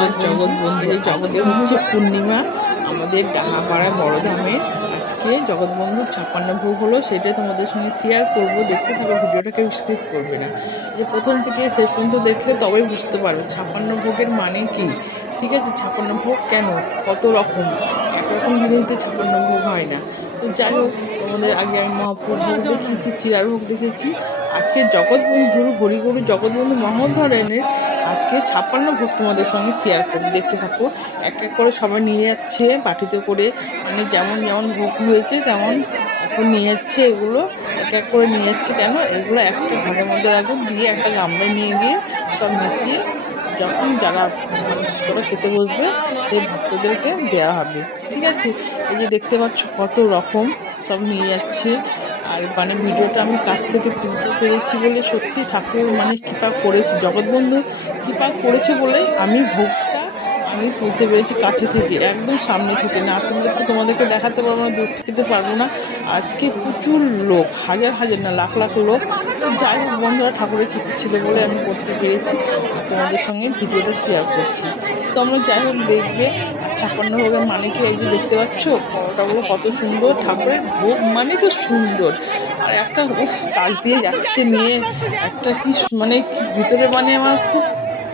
আর জগৎবন্ধু আজকে হচ্ছে পূর্ণিমা। আমাদের ডাহাপাড়ায় বড়ধামে আজকে জগৎবন্ধু 56 ভোগ হলো, সেটাই তোমাদের সঙ্গে শেয়ার করব। দেখতে থাকো, ভিডিওটাকে স্কিপ করবে না। যে প্রথম থেকে শেষ পর্যন্ত দেখলে তবেই বুঝতে পারবে 56 ভোগের মানে কি। ঠিক আছে, 56 ভোগ কেন, কত রকম, একরকম জিনিসতে 56 ভোগ হয় না। তো যাই হোক, তোমাদের আগে আমি মহাপ্রভু ভোগ দেখিয়েছি, চিরার ভোগ দেখেছি। আজকে জগৎবন্ধুর হরিগুরু জগৎবন্ধু মহোধরণের আজকে 56 ভোগ তোমাদের সঙ্গে শেয়ার করবো। দেখতে থাকো। এক এক করে সবাই নিয়ে যাচ্ছে বাটিতে করে, মানে যেমন যেমন ভোগ হয়েছে তেমন এখন নিয়ে যাচ্ছে। এগুলো এক এক করে নিয়ে যাচ্ছে। কেন এগুলো একটা ঘরের মধ্যে রাখবো, দিয়ে একটা গামলায় নিয়ে গিয়ে সব মিশিয়ে যখন যারা মানে ভক্তরা খেতে বসবে সেই ভক্তদেরকে দেওয়া হবে। ঠিক আছে, এই যে দেখতে পাচ্ছ কত রকম সব নিয়ে যাচ্ছে। আর মানে ভিডিওটা আমি কাছ থেকে তুলতে পেরেছি বলে সত্যি ঠাকুর মানে কৃপা করেছে, জগৎবন্ধু কৃপা করেছে বলেই আমি ভোগটা আমি তুলতে পেরেছি কাছে থেকে, একদম সামনে থেকে। না তুললে তো তোমাদেরকে দেখাতে পারবো না, দূর থেকে পারবো না। আজকে প্রচুর লোক, হাজার হাজার না লাখ লাখ লোক। তো যাই হোক বন্ধুরা, ঠাকুরের কৃপা ছিল বলে আমি করতে পেরেছি আর তোমাদের সঙ্গে ভিডিওটা শেয়ার করছি। তো আমরা যাই হোক দেখবে। আর 56 ভোগের মানে কি, এই যে দেখতে পাচ্ছ পরোটাগুলো কত সুন্দর, ঠাকুরের ভোগ মানে তো সুন্দর। আর একটা কাজ দিয়ে যাচ্ছে নিয়ে একটা কি মানে ভিতরে মানে আমার খুব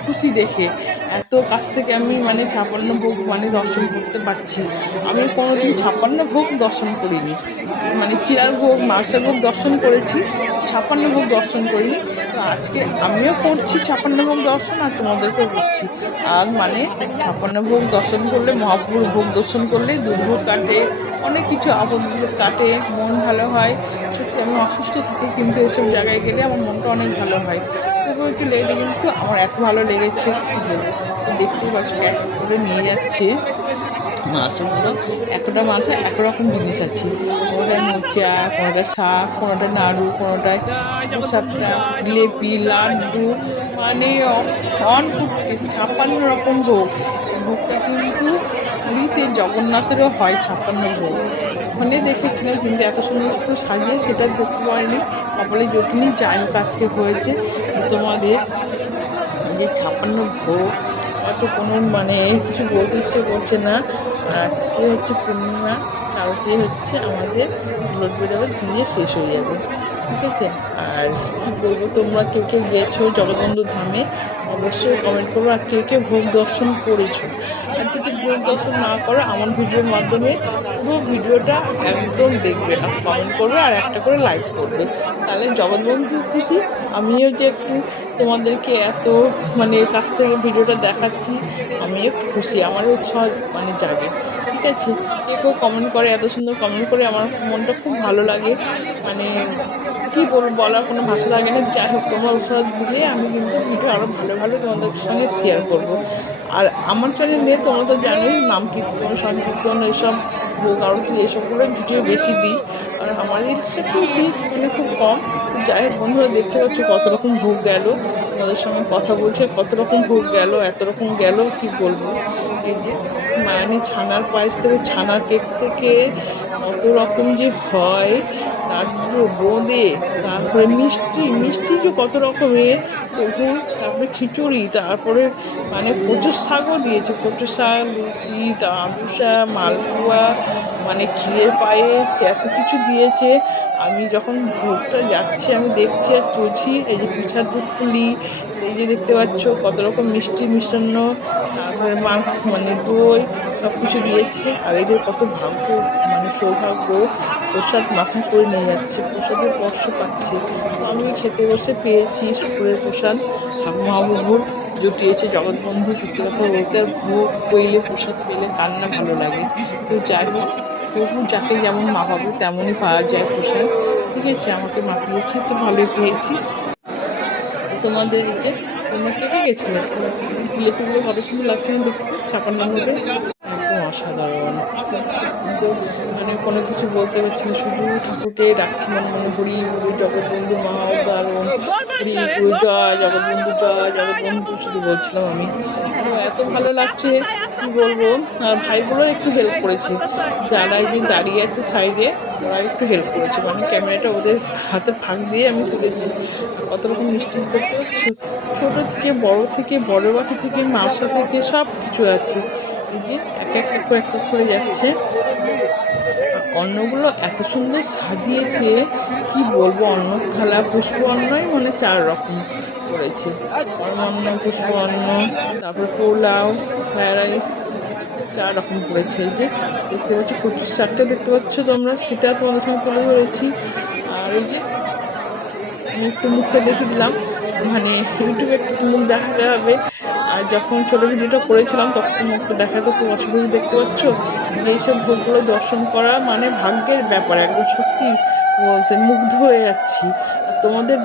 খুশি দেখে, এত কাছ থেকে আমি মানে 56 ভোগ মানে দর্শন করতে পারছি। আমি কোনোদিন 56 ভোগ দর্শন করিনি, মানে চিরার ভোগ মার্শাল ভোগ দর্শন করেছি, 56 ভোগ দর্শন করিনি। তো আজকে আমিও করছি 56 ভোগ দর্শন, আর তোমাদেরকেও করছি। আর মানে 56 ভোগ দর্শন করলে, মহাপ্রভুর ভোগ দর্শন করলে দুর্ভোগ কাটে, অনেক কিছু আপদ বিপদ কাটে, মন ভালো হয়। সত্যি আমি অসুস্থ থাকি, কিন্তু এসব জায়গায় গেলে আমার মনটা অনেক ভালো হয়। তবুও একটু লেগেছে, কিন্তু আমার এত ভালো লেগেছে কী বলবো। তো দেখতেই পাচ্ছ এক করে নিয়ে যাচ্ছে মাছগুলো। একটা মাছে একরকম জিনিস আছে, কোনোটায় মোচা, কোনোটায় শাক, কোনোটায় নাড়ু, কোনোটায় প্রসাদটা জিলেপি লাড্ডু, মানে অনকুট্টি 56 রকম ভোগ। এই ভোগটা কিন্তু পুরীতে জগন্নাথেরও হয় 56 ভোগ, ওখানে দেখেছিলাম, কিন্তু এত সুন্দর করে সাজিয়ে সেটা দেখতে পারিনি, কপালে জটিনি। যাই হোক আজকে হয়েছে। তো তোমাদের এই যে 56 ভোগ, আমার তো কোনো মানে কিছু বলতে ইচ্ছে করছে না। আর আজকে হচ্ছে পূর্ণিমা, কালকে হচ্ছে আমাদের জুলট বেরোবে, দিয়ে শেষ হয়ে যাবে। ঠিক আছে, আর কি বলবো, তোমরা কে কে গেছো জগৎবন্ধুর ধামে অবশ্যই কমেন্ট করো, আর কে কে ভোগ দর্শন করেছো। আর যদি ভোগ দর্শন না করো, আমার ভিডিওর মাধ্যমে পুরো ভিডিওটা একদম দেখবে আর কমেন্ট করবে আর একটা করে লাইক করবে, তাহলে জগৎবন্ধু খুশি, আমিও যে একটু তোমাদেরকে এত মানে কাছ থেকে ভিডিওটা দেখাচ্ছি, আমি একটু খুশি, আমারও উৎসাহ মানে জাগে। ঠিক আছে, কেউ কমেন্ট করে, এত সুন্দর কমেন্ট করে আমার মনটা খুব ভালো লাগে। মানে কী বলবো, বলার কোনো ভাষা লাগে না। যাই হোক, তোমরা উৎসাহ দিলে আমি কিন্তু ভিডিও আরও ভালো ভালো তোমাদের সঙ্গে শেয়ার করব। আর আমার চ্যানেলে তোমরা তো জানোই নাম কীর্তন সংকীর্তন এসব ভোগ আরতি এসবগুলো ভিডিও বেশি দিই, আর আমার রিলসটা একটু দিই মানে খুব কম। তো যাই হোক বন্ধুরা, দেখতে পাচ্ছ কত রকম ভোগ গেল, তোমাদের সঙ্গে কথা বলছে, কত রকম ভোগ গেল, এত রকম গেল কি বলবো। এই যে মানে ছানার পায়েস থেকে, ছানার কেক থেকে কত রকম যে হয়, লাড্ডু বোঁদে, তারপরে মিষ্টি মিষ্টি যে কত রকমের প্রভু, তারপরে খিচুড়ি, তারপরে মানে কচুর শাকও দিয়েছে, কচুর শাক, লুচি, তামসা, মালপোয়া, মানে ক্ষীরের পায়েস, এত কিছু দিয়েছে। আমি যখন ভোগটা যাচ্ছে আমি দেখছি আর চলছি। এই যে পিঠার দুধ পুলি, এই যে দেখতে পাচ্ছ কত রকম মিষ্টি মিষ্টান্ন, তারপরে মানে দই, সব কিছু দিয়েছে। আর এদের কত ভাগ্য, মানে সৌভাগ্য, প্রসাদ মাথায় করে নিয়ে যাচ্ছে, প্রসাদের স্পর্শ পাচ্ছে। তো আমি খেতে বসে পেয়েছি ঠাকুরের প্রসাদ, মহাপ্রভুর জুটিয়েছে জগৎবন্ধু। সত্যি কথা বলতে, আর ভোগ পেলে প্রসাদ পেলে কার না ভালো লাগে। তো যাই হোক, প্রভু যাকে যেমন মাপাবে তেমনই পাওয়া যায় প্রসাদ। ঠিক আছে, আমাকে মাপিয়েছে তো ভালোই পেয়েছি। তো তোমাদের যে তোমরা কে কে গেছিলে, জিলেপিগুলো কত সুন্দর লাগছে না দেখতে 56 ভোগে, একদম অসাধারণ। কিন্তু মানে কোনো কিছু বলতে পারছি না, শুধু ঠাকুরকে ডাকছি মনে মনে, হরি গুরু জগৎবন্ধু মহা উদাহরণ, হরি গুরু জয় জগৎবন্ধু, জয় জগৎবন্ধু শুধু বলছিলাম আমি। তো এত ভালো লাগছে, কী বলবো। আর ভাইগুলো একটু হেল্প করেছে, যারা এই যে দাঁড়িয়ে আছে সাইডে ওরা একটু হেল্প করেছে, মানে ক্যামেরাটা ওদের হাতে ফাঁক দিয়ে আমি তুলেছি। আর কত রকম মিষ্টি দেখতে পাচ্ছ, ছোটো থেকে বড় থেকে বড় বাটি থেকে মাসা থেকে সব কিছু আছে। এই যে এক এক করে যাচ্ছে। আর অন্নগুলো এত সুন্দর সাজিয়েছে, কি বলবো। অন্নর থালা পুষ্প অন্নই মানে 4 রকম করেছে, অন্ন পুষ্প অন্ন, তারপরে পোলাও, ফ্রায়েড রাইস, 4 রকম করেছে। এই যে দেখতে পাচ্ছ কচুর শাকটা দেখতে পাচ্ছ তোমরা, সেটা তোমাদের সঙ্গে তুলে ধরেছি। আর এই যে আমি একটু মুখটা দেখিয়ে দিলাম, মানে ইউটিউবে একটু মুখ দেখাতে হবে। আর যখন ছোটো ভিডিওটা করেছিলাম তখন মুখটা দেখাতে খুব অসুবিধা। দেখতে পাচ্ছ যে এইসব ভোগগুলো দর্শন করা মানে ভাগ্যের ব্যাপার, একদম সত্যি বলতে মুগ্ধ হয়ে যাচ্ছি। আর তোমাদের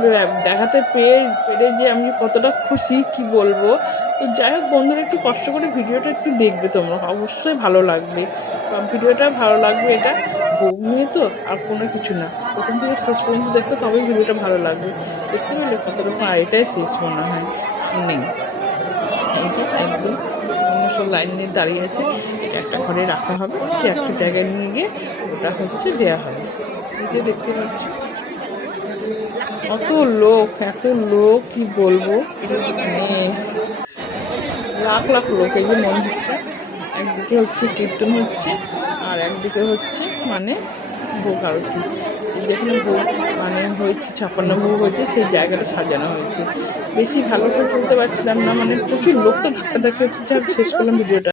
দেখাতে পেরে যে আমি কতটা খুশি কি বলবো। তো যাই হোক বন্ধুরা, একটু কষ্ট করে ভিডিওটা একটু দেখবে, তোমরা অবশ্যই ভালো লাগবে। সব ভিডিওটা ভালো লাগবে, এটা ভোগ নিয়ে তো আর কোনো কিছু না। প্রথম থেকে শেষ পর্যন্ত দেখলে তবেই ভিডিওটা ভালো লাগবে। দেখতে পেলে কত রকম, আর এটাই শেষ মনে হয় নেই। এই যে একদম অন্য সব লাইন নিয়ে দাঁড়িয়ে আছে, এটা একটা ঘরে রাখা হবে, একটা জায়গায় নিয়ে গিয়ে ওটা হচ্ছে দেওয়া হবে। এই যে দেখতে পাচ্ছ এত লোক কি বলবো, মানে লাখ লাখ লোক। এই যে মন্দিরটা একদিকে হচ্ছে কীর্তন হচ্ছে, আর একদিকে হচ্ছে মানে ভোগ আরতি। যেখানে ভোগ মানে হয়েছে 56 ভোগ হয়েছে, সেই জায়গাটা সাজানো হয়েছে। বেশি ভালো করে তুলতে পারছিলাম না, মানে প্রচুর লোক তো ধাক্কাধাক্কি হচ্ছে। শেষ করলাম ভিডিওটা।